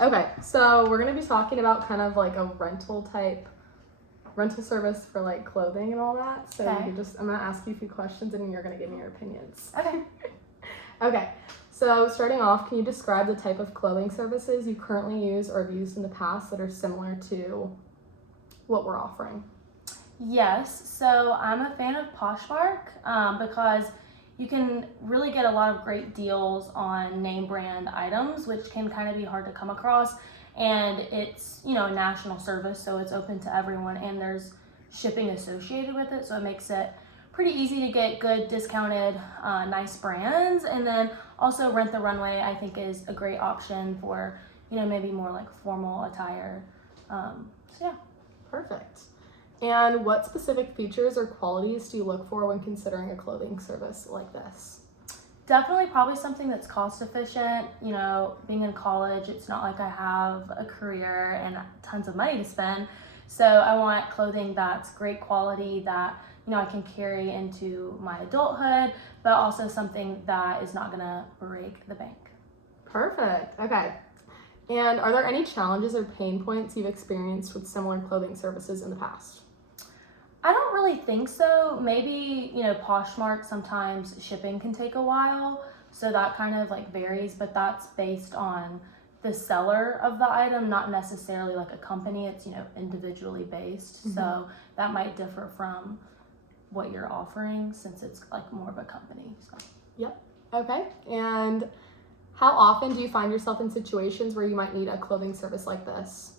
Okay, so we're going to be talking about kind of like a rental service for like clothing and all that. So Okay. I'm going to ask you a few questions and you're going to give me your opinions. Okay. Okay, so starting off, can you describe the type of clothing services you currently use or have used in the past that are similar to what we're offering? Yes, so I'm a fan of Poshmark because you can really get a lot of great deals on name brand items, which can kind of be hard to come across. And it's, a national service, so it's open to everyone, and there's shipping associated with it, so it makes it pretty easy to get good discounted, nice brands. And then also Rent the Runway, I think, is a great option for, maybe more like formal attire. So yeah. Perfect. And what specific features or qualities do you look for when considering a clothing service like this? Definitely probably something that's cost efficient. Being in college, it's not like I have a career and tons of money to spend. So I want clothing that's great quality that, I can carry into my adulthood, but also something that is not gonna break the bank. Perfect. Okay. And are there any challenges or pain points you've experienced with similar clothing services in the past? I don't really think so. Maybe, Poshmark, sometimes shipping can take a while. So that kind of like varies, but that's based on the seller of the item, not necessarily like a company. It's, individually based. Mm-hmm. So that might differ from what you're offering since it's like more of a company. So. Yep. Okay. And how often do you find yourself in situations where you might need a clothing service like this?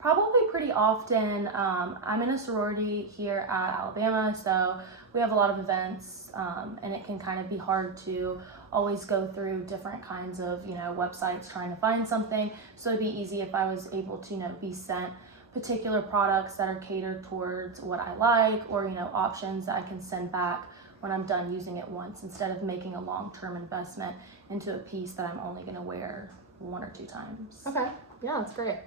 Probably pretty often. I'm in a sorority here at Alabama, so we have a lot of events, and it can kind of be hard to always go through different kinds of, websites trying to find something. So it'd be easy if I was able to, be sent particular products that are catered towards what I like, or, options that I can send back when I'm done using it once, instead of making a long-term investment into a piece that I'm only going to wear 1 or 2 times. Okay. Yeah, that's great.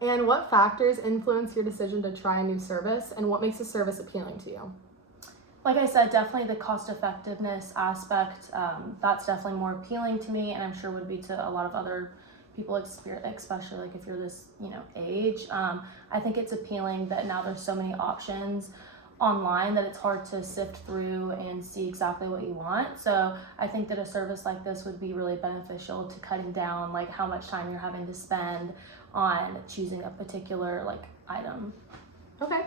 And what factors influence your decision to try a new service, and what makes a service appealing to you? Like I said, definitely the cost effectiveness aspect, that's definitely more appealing to me, and I'm sure would be to a lot of other people, especially like if you're this, age. I think it's appealing that now there's so many options online that it's hard to sift through and see exactly what you want. So I think that a service like this would be really beneficial to cutting down like how much time you're having to spend on choosing a particular like item. Okay.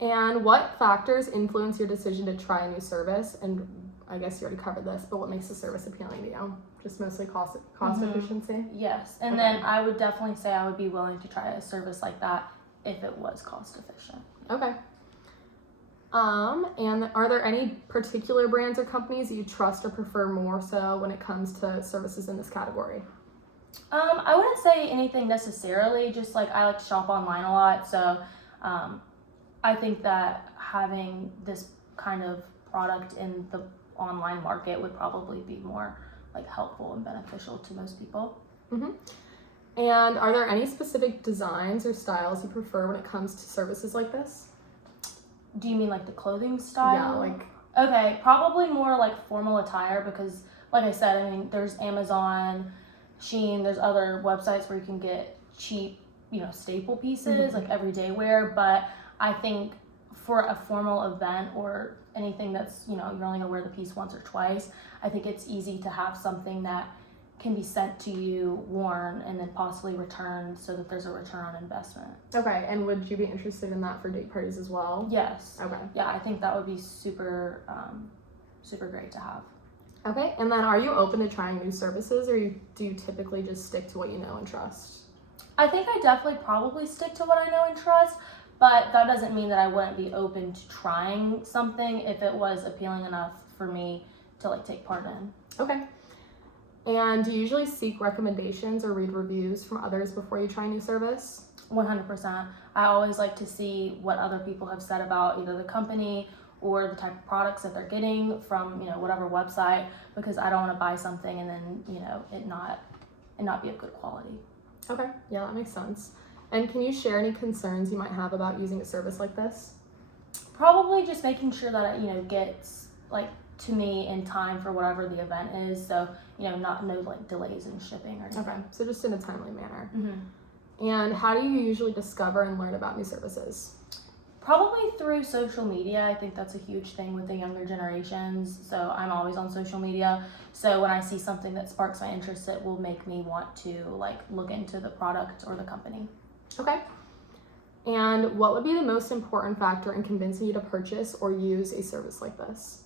And what factors influence your decision to try a new service? And I guess you already covered this, but what makes the service appealing to you? Just mostly cost efficiency? Yes, and Okay. then I would definitely say I would be willing to try a service like that if it was cost efficient. Okay. And are there any particular brands or companies that you trust or prefer more so when it comes to services in this category? I wouldn't say anything necessarily, just like I like to shop online a lot, so I think that having this kind of product in the online market would probably be more like helpful and beneficial to most people. Mm-hmm. And are there any specific designs or styles you prefer when it comes to services like this? Do you mean like the clothing style? Yeah, like... Okay, probably more like formal attire because, like I said, I mean, there's Amazon, Shein, there's other websites where you can get cheap, staple pieces, like everyday wear. But I think for a formal event or anything that's, you're only gonna wear the piece once or twice, I think it's easy to have something that can be sent to you, worn, and then possibly returned so that there's a return on investment. Okay, and would you be interested in that for date parties as well? Yes. Okay. Yeah, I think that would be super, super great to have. Okay, and then are you open to trying new services, or do you typically just stick to what you know and trust? I think I definitely probably stick to what I know and trust, but that doesn't mean that I wouldn't be open to trying something if it was appealing enough for me to like take part in. Okay. And do you usually seek recommendations or read reviews from others before you try a new service? 100%. I always like to see what other people have said about either the company or the type of products that they're getting from, whatever website, because I don't want to buy something and then, it not be of good quality. Okay, yeah, that makes sense. And can you share any concerns you might have about using a service like this? Probably just making sure that it, gets like to me in time for whatever the event is. So, no like delays in shipping or anything. Okay, so just in a timely manner. Mm-hmm. And how do you usually discover and learn about new services? Probably through social media. I think that's a huge thing with the younger generations. So I'm always on social media. So when I see something that sparks my interest, it will make me want to like look into the product or the company. Okay. And what would be the most important factor in convincing you to purchase or use a service like this?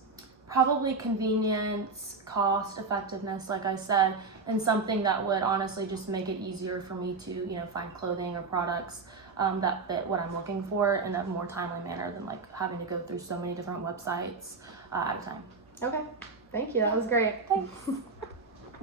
Probably convenience, cost, effectiveness, like I said, and something that would honestly just make it easier for me to, find clothing or products that fit what I'm looking for in a more timely manner than like having to go through so many different websites at a time. Okay, thank you. That was great. Thanks.